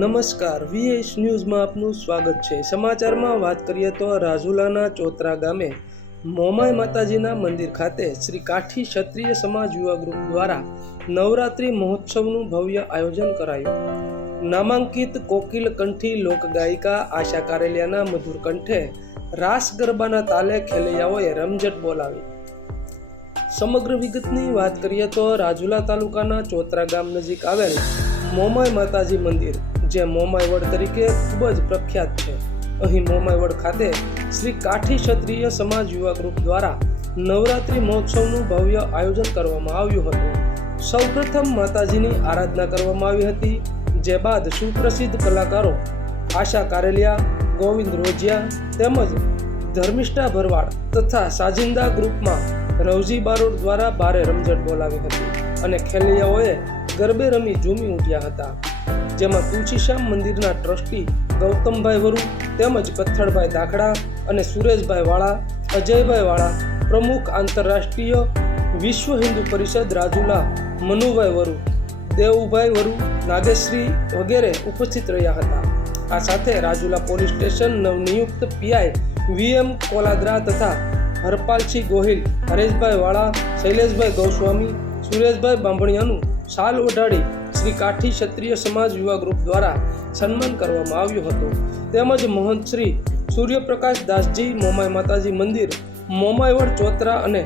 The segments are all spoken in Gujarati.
નમસ્કાર, VS ન્યૂઝમાં આપનું સ્વાગત છે। સમાચારમાં વાત કરીએ તો રાજુલાના ચોતરા ગામે મોમાઈ માતાજીના મંદિર ખાતે શ્રી કાઠી ક્ષત્રિય સમાજ યુવા ગ્રુપ દ્વારા નવરાત્રી મહોત્સવનું ભવ્ય આયોજન કરાયું। નામાંકિત કોકિલ કંઠી લોકગાયિકા આશા કારેલિયાના મધુર કંઠે રાસ ગરબાના તાલે ખેલૈયાઓએ રમઝટ બોલાવી। સમગ્ર વિગતની વાત કરીએ તો રાજુલા તાલુકાના ચોતરા ગામ નજીક આવેલ મોમાઈ માતાજી મંદિર, જે મોમાઈવડ તરીકે ખૂબ જ પ્રખ્યાત છે, અહીં મોમાઈવડ ખાતે શ્રી કાઠી ક્ષત્રિય સમાજ યુવા ગ્રુપ દ્વારા નવરાત્રી મહોત્સવનું ભવ્ય આયોજન કરવામાં આવ્યું હતું। સૌપ્રથમ માતાજીની આરાધના કરવામાં આવી હતી, જે બાદ સુપ્રસિદ્ધ કલાકારો આશા કારેલિયા, ગોવિંદ રોજિયા તેમજ ધર્મિષ્ઠા ભરવાડ તથા સાજિંદા ગ્રુપમાં રવજી બારોટ દ્વારા ભારે રમઝટ બોલાવી હતી અને ખેલૈયાઓએ ગરબે રમી ઝૂમી ઉઠ્યા હતા, જેમાં તુલસીશ્યામ મંદિરના ટ્રસ્ટી ગૌતમભાઈ વરુ તેમજ કથળભાઈ દાખડા અને સુરેશભાઈ વાળા, અજયભાઈ વાળા, પ્રમુખ આંતરરાષ્ટ્રીય વિશ્વ હિન્દુ પરિષદ રાજુલા મનુભાઈ વરુ, દેવુભાઈ વરુ, નાગેશ્રી વગેરે ઉપસ્થિત રહ્યા હતા। આ સાથે રાજુલા પોલીસ સ્ટેશન નવનિયુક્ત PI VM કોલાદરા તથા હરપાલસિંહ ગોહિલ, હરેશભાઈ વાળા, શૈલેષભાઈ ગૌસ્વામી, સુરેશભાઈ બાંભણિયાનું શાલ ઓઢાડી શ્રી કાઠી ક્ષત્રિય સમાજ યુવા ગ્રુપ દ્વારા સન્માન કરવામાં આવ્યું હતું। તેમજ મહંત શ્રી સૂર્યપ્રકાશ દાસજી મોમાઈ માતાજી મંદિર, મોમાઈવડ ચોતરા અને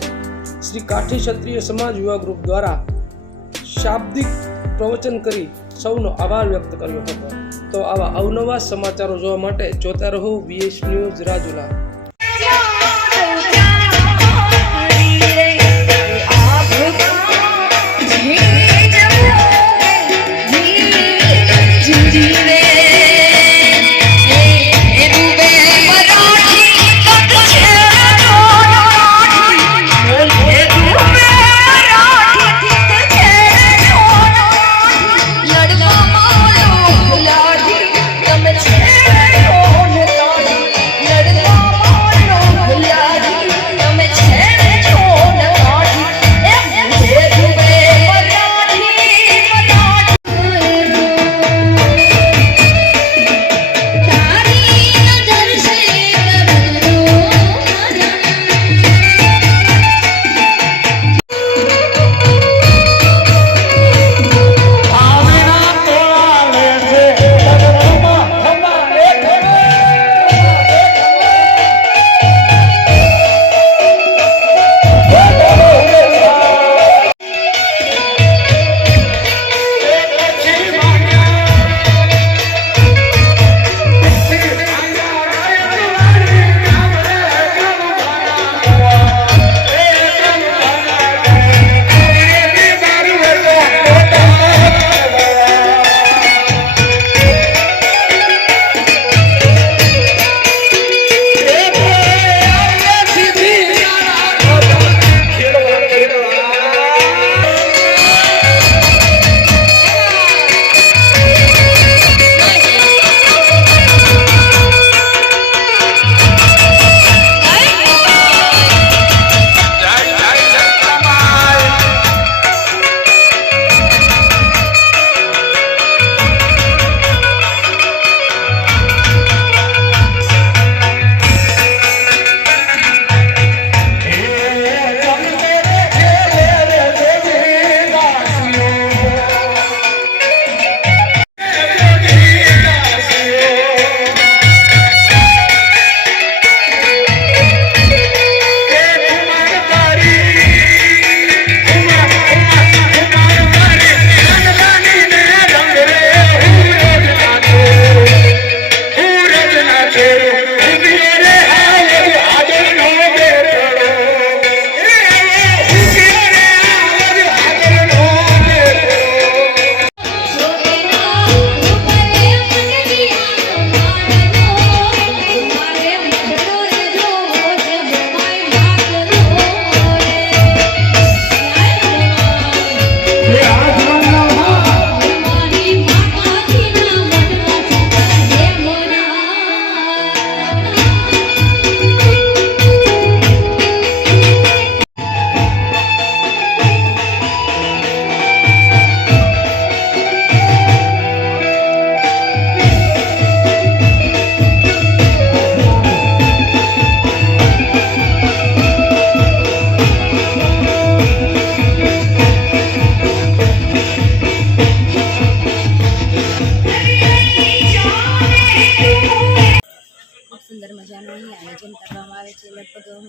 શ્રી કાઠી ક્ષત્રિય સમાજ યુવા ગ્રુપ દ્વારા શાબ્દિક પ્રવચન કરી સૌનો આભાર વ્યક્ત કર્યો હતો। તો આવા અવનવા સમાચારો જોવા માટે જોતા રહો VS ન્યૂઝ રાજુલા।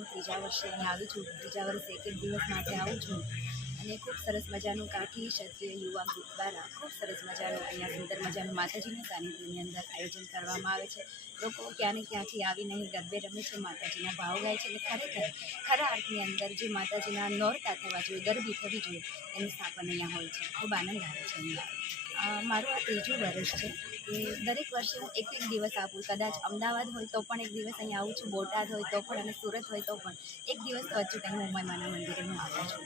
હું ત્રીજા વર્ષે અહીં આવી છું. ત્રીજા વર્ષે એક દિવસ માટે આવું છું અને ખૂબ સરસ મજાનું કાઠી ક્ષત્રિય યુવા ગ્રુપ દ્વારા ખૂબ સરસ મજાનું અહીંયા સુંદર મજાનું માતાજીના સાનિધ્યની અંદર આયોજન કરવામાં આવે છે. લોકો ક્યાં ને ક્યાંથી આવીને અહીં ગરબે રમે છે, માતાજીના ભાવ ગાય છે અને ખરેખર ખરા અર્થની અંદર જે માતાજીના નોરતા થવા જોઈએ, ગરબી થવી જોઈએ એનું સ્થાપન અહીંયા હોય છે. ખૂબ આનંદ આવે છે અહીંયા. મારું આ ત્રીજું વર્ષ છે કે દરેક વર્ષે હું એક દિવસ આપું. કદાચ અમદાવાદ હોય તો પણ એક દિવસ અહીં આવું છું, બોટાદ હોય તો પણ અને સુરત હોય તો પણ એક દિવસ તો અચૂક અહીં ઉમામાના મંદિરે હું આવું છું.